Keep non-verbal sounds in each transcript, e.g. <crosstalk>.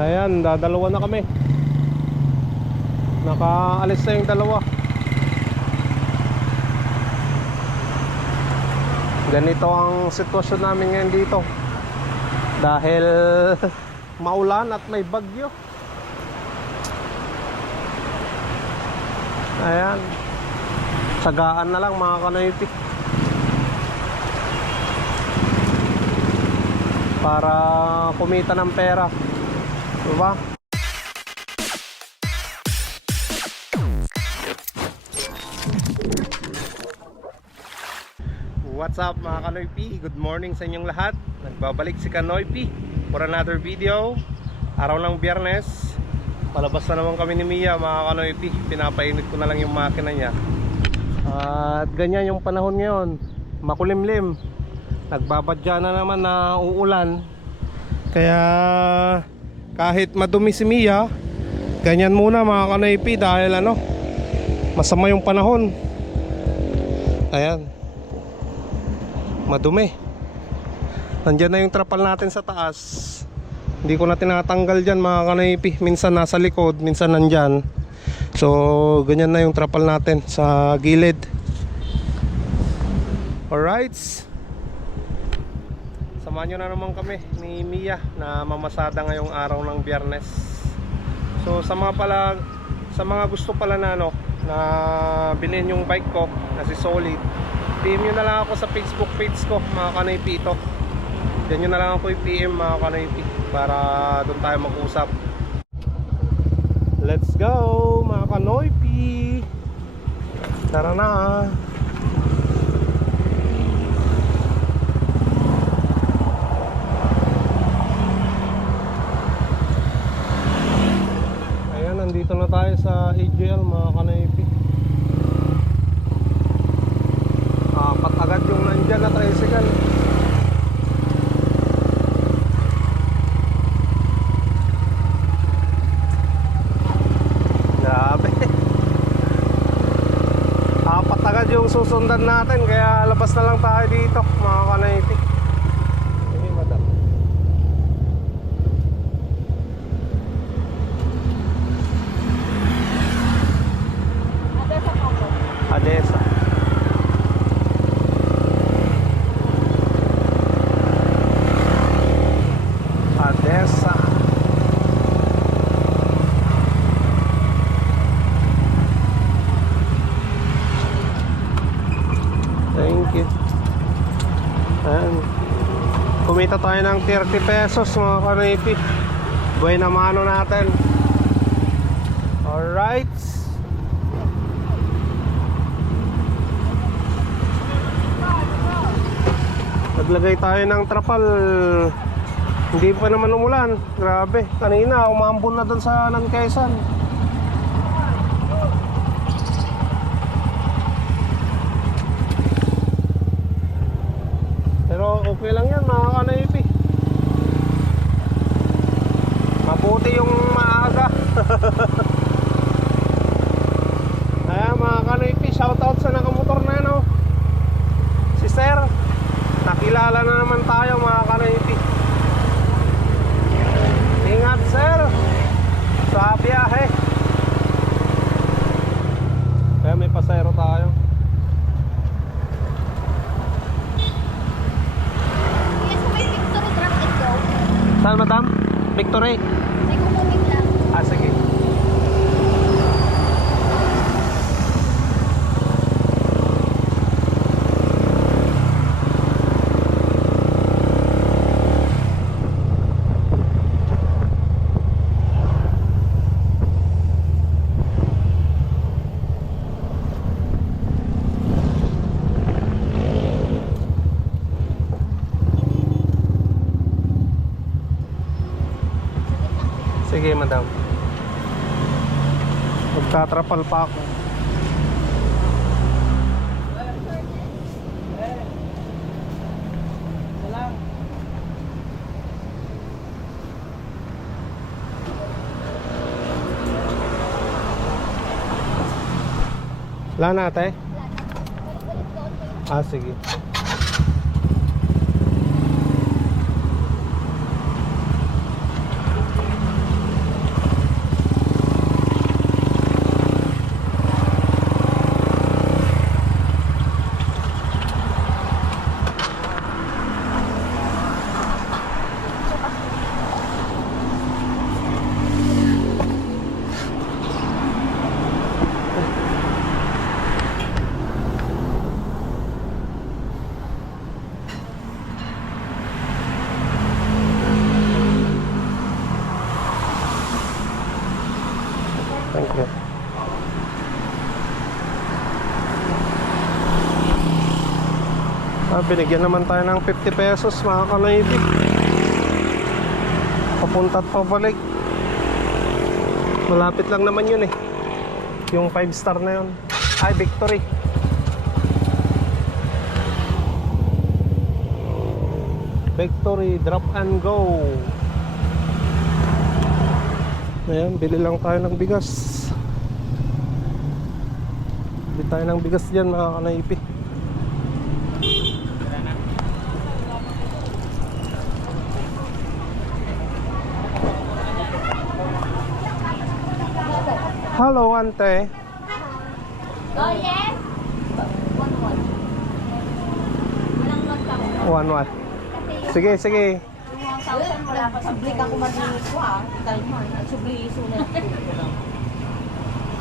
Ayan, dadalawa na kami. Nakaalis na yung dalawa. Ganito ang sitwasyon namin ngayon dito. Dahil <laughs> maulan at may bagyo. Ayan. Sagaan na lang mga kanoypi. Para kumita ng pera. Diba? What's up mga Kanoy P? Good morning sa inyong lahat. Nagbabalik si Kanoy P For another video. Araw ng biyernes. Palabas na naman kami ni Mia mga Kanoy P Pinapainit ko na lang yung makina niya. At ganyan yung panahon ngayon. Makulimlim. Nagbabadya na naman na uulan. Kaya kahit madumi si Mia Ganyan muna mga Kanoy P Dahil ano Masama yung panahon. Ayan. Madumi. Nandyan na yung trapal natin sa taas. Hindi ko na tinatanggal dyan mga kanaypi minsan nasa likod, minsan nandyan. So ganyan na yung trapal natin sa gilid. Alright samahan nyo na naman kami ni Mia na mamasada ngayong araw ng biyernes. So sa mga pala sa mga gusto pala na ano na bilhin yung bike ko na si Solid PM nyo na lang ako sa Facebook page ko mga kanaypi ito Diyan nyo na lang ako i-PM mga kanaypi para doon tayo mag-usap. Let's go mga kanoypi Tara na Ayan, nandito na tayo sa AGL mga kanaypi. Apat agad yung nandyan na tricycle. Grabe. Apat agad yung susundan natin Kaya labas na lang tayo dito Mga kanayti Sige madam Adesa Adesa Thank you Ayan Kumita tayo ng 30 pesos mga kanipi Buhay na mano natin. Alright. Naglagay tayo ng trapal. Hindi pa naman umulan. Grabe. Kanina umambon na doon sa Nangkesan Pero okay lang yan mga kanaypi Mabuti yung maaga Ayan mga kanaypi Shoutout sa nakamotor na yan oh. Si Sir Nakilala na naman tayo mga kanaypi Ingat sir Sa biyahe Kaya may pasayro tayo Yes, may picture drop and go. Saan madam? Victory? May kukumin lang. Ah sige Sige, madam. Magtatrapal pa ako. Wala na ate? Ah, sige. Ah, binigyan naman tayo ng 50 pesos mga kanayipi. Papunta at pabalik. Malapit lang naman yun eh. Yung 5 star na yun. Ay, victory. Victory, drop and go. Ayan, bili lang tayo ng bigas. Bili tayo ng bigas dyan mga kanaipi. Hello, ante. Oh, yes? One, one. Walang kamo. One. Kasi Sige, sige. yung 1,000 wala pa Subli ka kumadini ko ha. Kalman. Nagsubli iso na.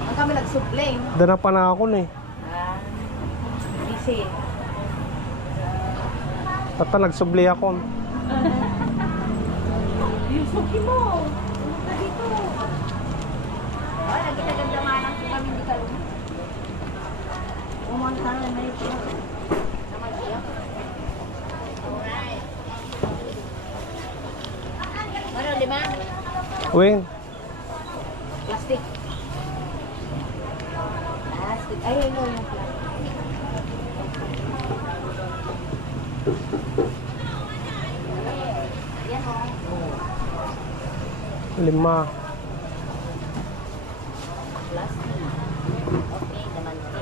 Ang kami nagsubli. Dana pa na ako ni. Ah. Busy. Tata, nagsubli ako. <laughs> Yung suki mo. Oh, nagkitagandamanan ko kami ni Kaluma. Umunta na na ito. Naman siya. Alright. Ano, lima? Win. Plastic. Plastic. Ay, ano yung plastic. Yan o. Lima. Plastic. Okay, naman ka.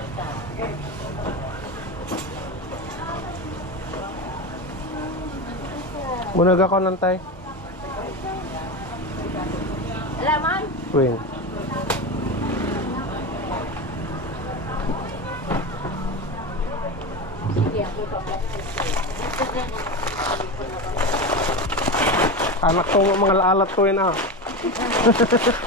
Bunag ako ng tay. Alaman? Plastic. Anak ko mga alat ko yun ah. <laughs>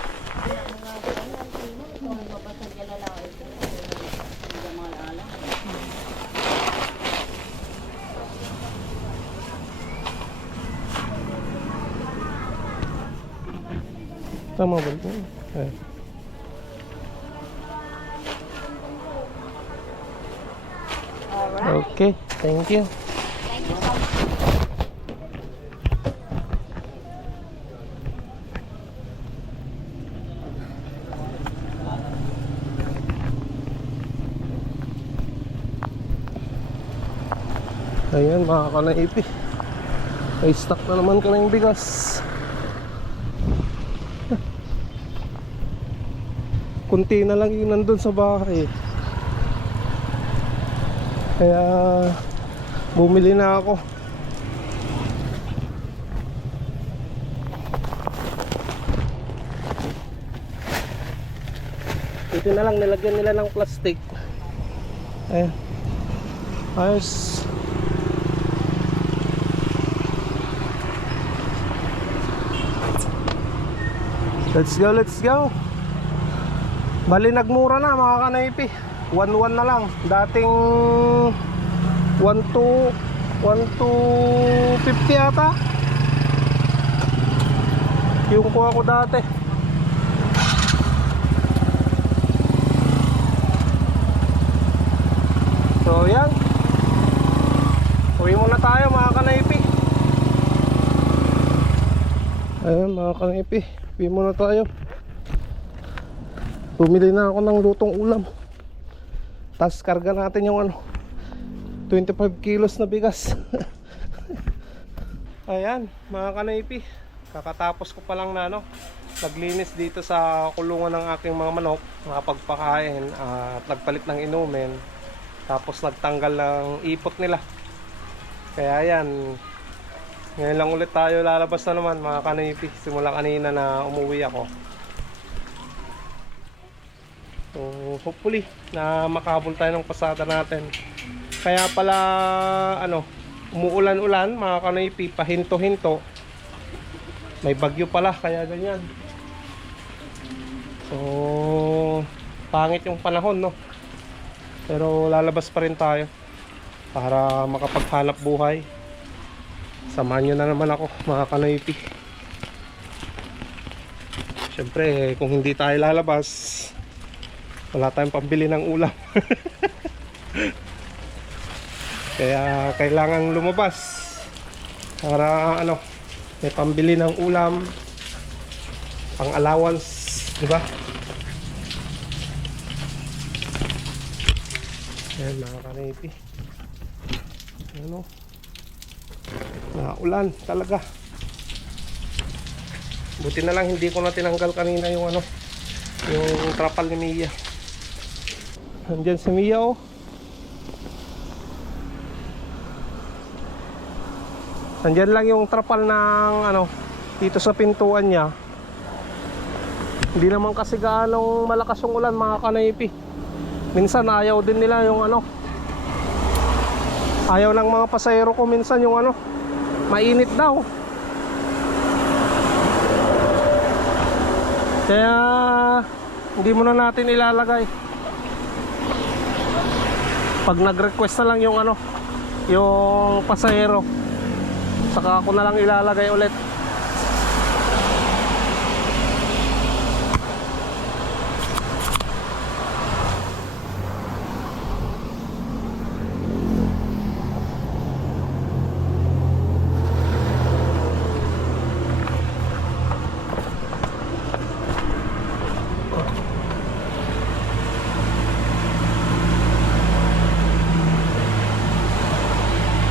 Tama ba? Eh. Alright. Okay, thank you. Thank you so much. Ayan mga kanaipi. Ay stock na naman ka ng bigas. Kunti na lang yun nandun sa bahay. Kaya bumili na ako. Ito na lang nilagyan nila ng plastic. Ayan. Ayos. Let's go, let's go. Bali nagmura na mga kanaypi. 1-1 na lang. Dating 1 to 1 to 50 ata. Yung kuha ko dati. So yan. Uwi muna tayo mga kanaypi. Ayan mga kanaypi. Uwi muna tayo. Bumili na ako ng lutong ulam. Tapos karga natin yung ano 25 kilos na bigas. <laughs> Ayan mga kanaypi. Kakatapos ko pa lang na ano naglinis dito sa kulungan ng aking mga manok, mga pagpakain at nagpalit ng inumin. Tapos nagtanggal ng ipot nila. Kaya yan. Ngayon lang ulit tayo lalabas na naman mga kanipi. Simula kanina na umuwi ako. So hopefully na makahabol tayo ng pasada natin. Kaya pala ano, umuulan-ulan mga kanipi, pahinto-hinto. May bagyo pala kaya ganyan. So pangit yung panahon no. Pero lalabas pa rin tayo para makapaghanap buhay. Samahan nyo na naman ako mga kanaypi. Siyempre, kung hindi tayo lalabas, wala tayong pambili ng ulam. <laughs> Kaya kailangan lumabas para ano, may pambili ng ulam, pang allowance, di ba? Ayan mga kanipi. Ano? Naulan talaga. Buti na lang hindi ko na tinanggal kanina yung ano, yung trapal ni Mia. Andyan si Mia oh. Andyan lang yung trapal ng ano, dito sa pintuan niya. Hindi naman kasi gaano malakas yung ulan mga kanaypi. Minsan ayaw din nila yung ano. Ayaw ng mga pasahero ko minsan yung ano, mainit daw. Kaya hindi mo na natin ilalagay. Pag nag-request na lang yung ano, yung pasahero. Saka ako na lang ilalagay ulit.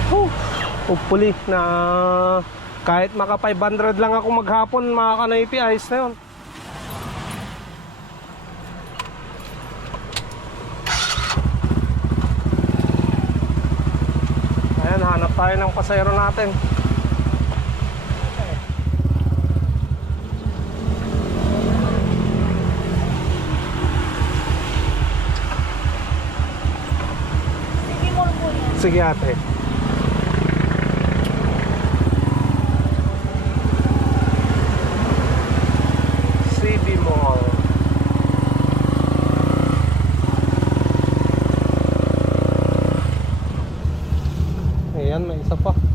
Oh, hopefully na kahit maka 500 lang ako maghapon mga kanaypi ayos na yun. Ayan hanap tayo ng pasayro natin. Sige ate isa.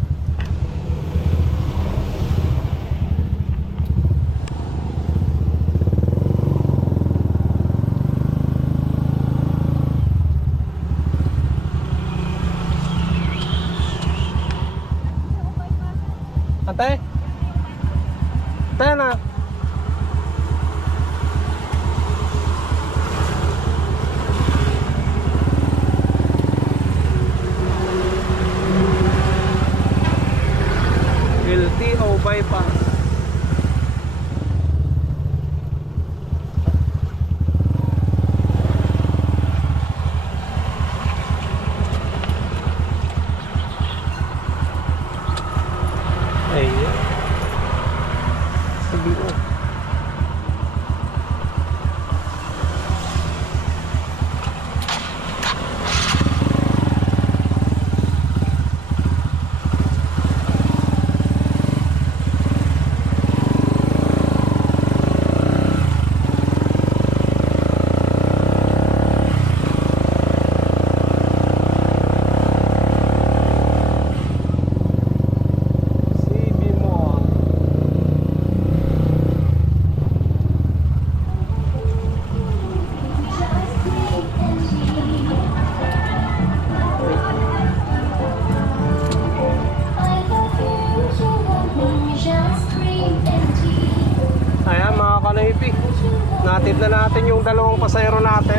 Pasayro natin.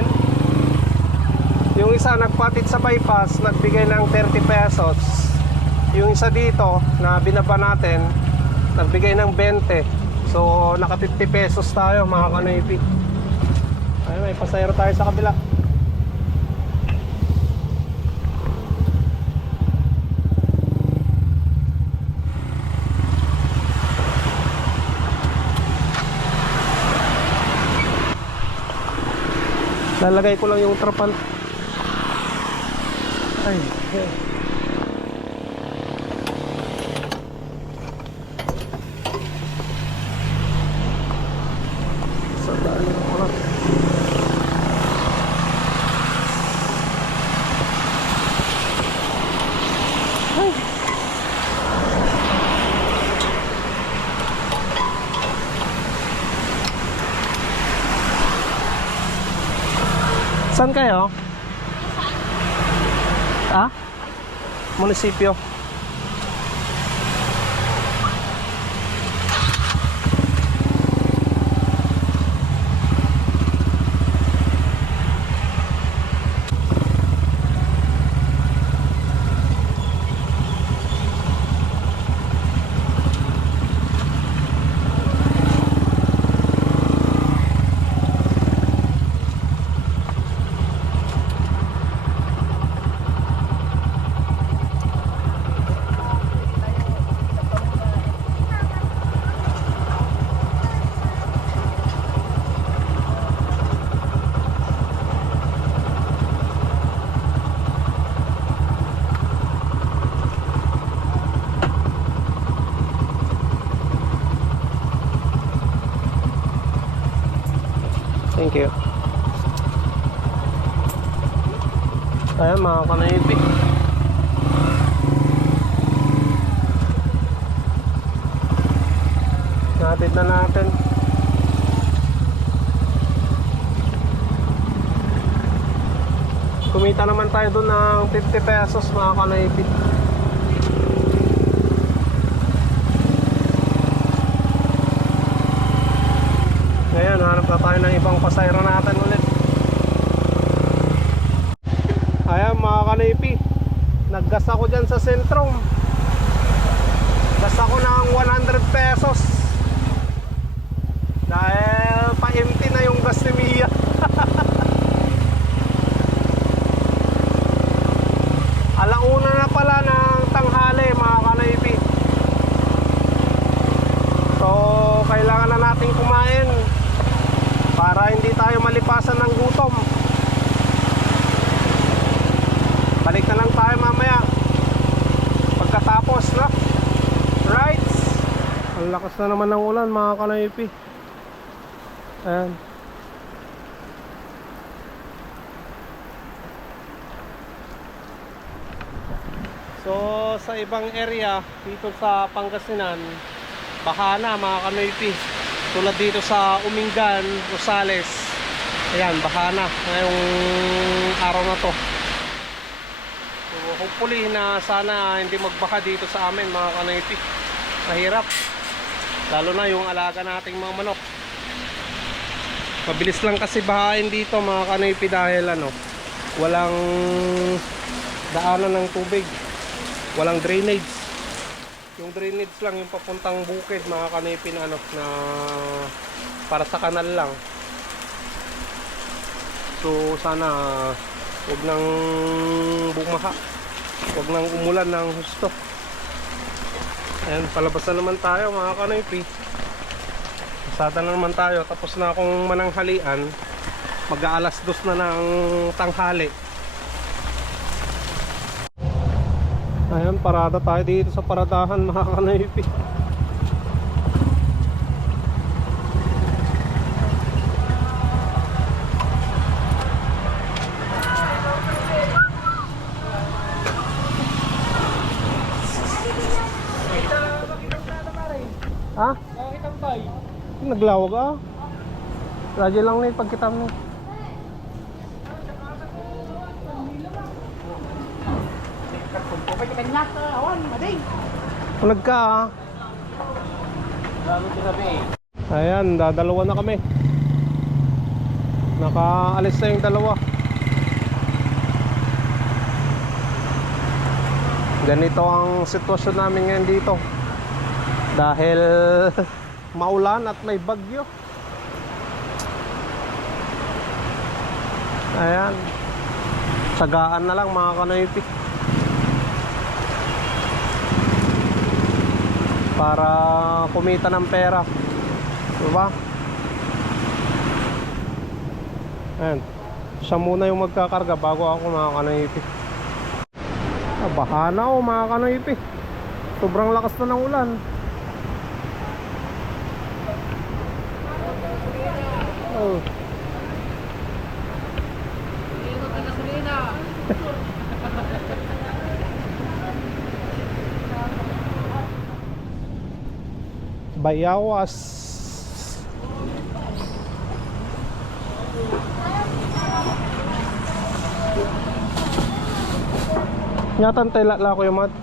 Yung isa nagpatid sa bypass Nagbigay ng 30 pesos. Yung isa dito na binaba natin Nagbigay ng 20 So naka 50 pesos tayo mga kanaypi. Ayun may pasayro tayo sa kabila Lalagay ko lang yung trapal. Ay, okay. Sa daan ko lang. Ay. Saan kayo? Ha? munisipyo. Thank you. Ayan mga kanaypi. Natid na natin. Kumita naman tayo doon ng 50 pesos mga kanaypi. Ngayon, hanap na tayo ng ibang pasayro natin ulit. Ayan mga kanaypi. Naggas ako dyan sa sentrum. Gas ako ng 100 pesos. Dahil pa-empty na yung gas ni Mia. <laughs> Alauna na pala ng tanghali mga kanaypi. So, kailangan na natin kumain hindi tayo malipasan ng gutom. Balik na lang tayo mamaya. Pagkatapos na. Right? Ang lakas na naman ng ulan mga kanaypi. Ayan. So sa ibang area dito sa Pangasinan, baha na mga kanoypi. Tulad dito sa Umingan, Rosales. Ayan, baha na ngayong araw na to. So hopefully na sana hindi magbaha dito sa amin mga kanoypi. Mahirap. Lalo na yung alaga nating mga manok. Mabilis lang kasi bahain dito mga kanoypi dahil ano, walang daanan ng tubig walang drainage yung drainage lang yung papuntang bukid mga kanipin ano na para sa kanal lang. So sana wag nang bumaha. Wag nang umulan ng husto. Ayan palabas na naman tayo mga kanipi pasada na naman tayo. Tapos na akong mananghalian. Mag aalas dos na ng tanghali Ayan, parada tayo dito sa paradahan mga kanaypi. Ha? Naglawag ah. Radyo lang na pagkita mo. Pulag ka ah. Ayan, dadalawa na kami. Nakaalis na yung dalawa. Ganito ang sitwasyon namin ngayon dito. Dahil <laughs> maulan at may bagyo. Ayan. Tsagaan na lang mga kanoypi. Para kumita ng pera. Diba? Ayan. Siya muna yung magkakarga bago ako mga kanoypi. Ah, baha na ako mga kanoypi. Sobrang lakas na ng ulan. Oh. Bayawas. Nyatan tayo la ko yung mat.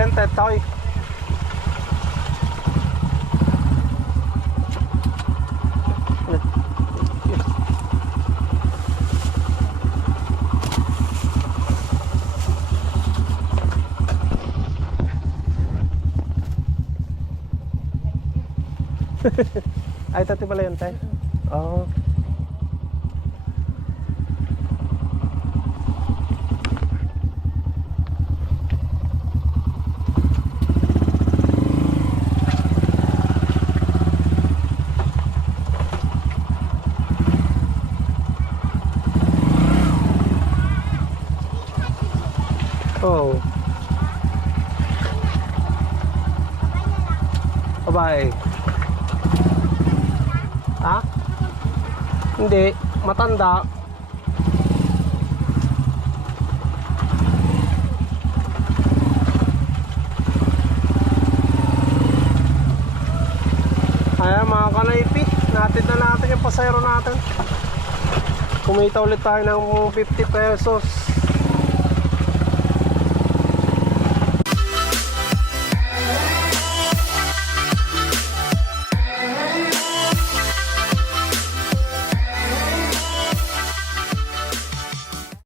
Yan tayo tayo. <laughs> Ay, tati pala yun, tay. Oo. Oh. Babae. Ha? Hindi. Matanda. Ayan mga kanaypi. Natin na natin yung pasayro natin. Kumita ulit tayo ng 50 pesos.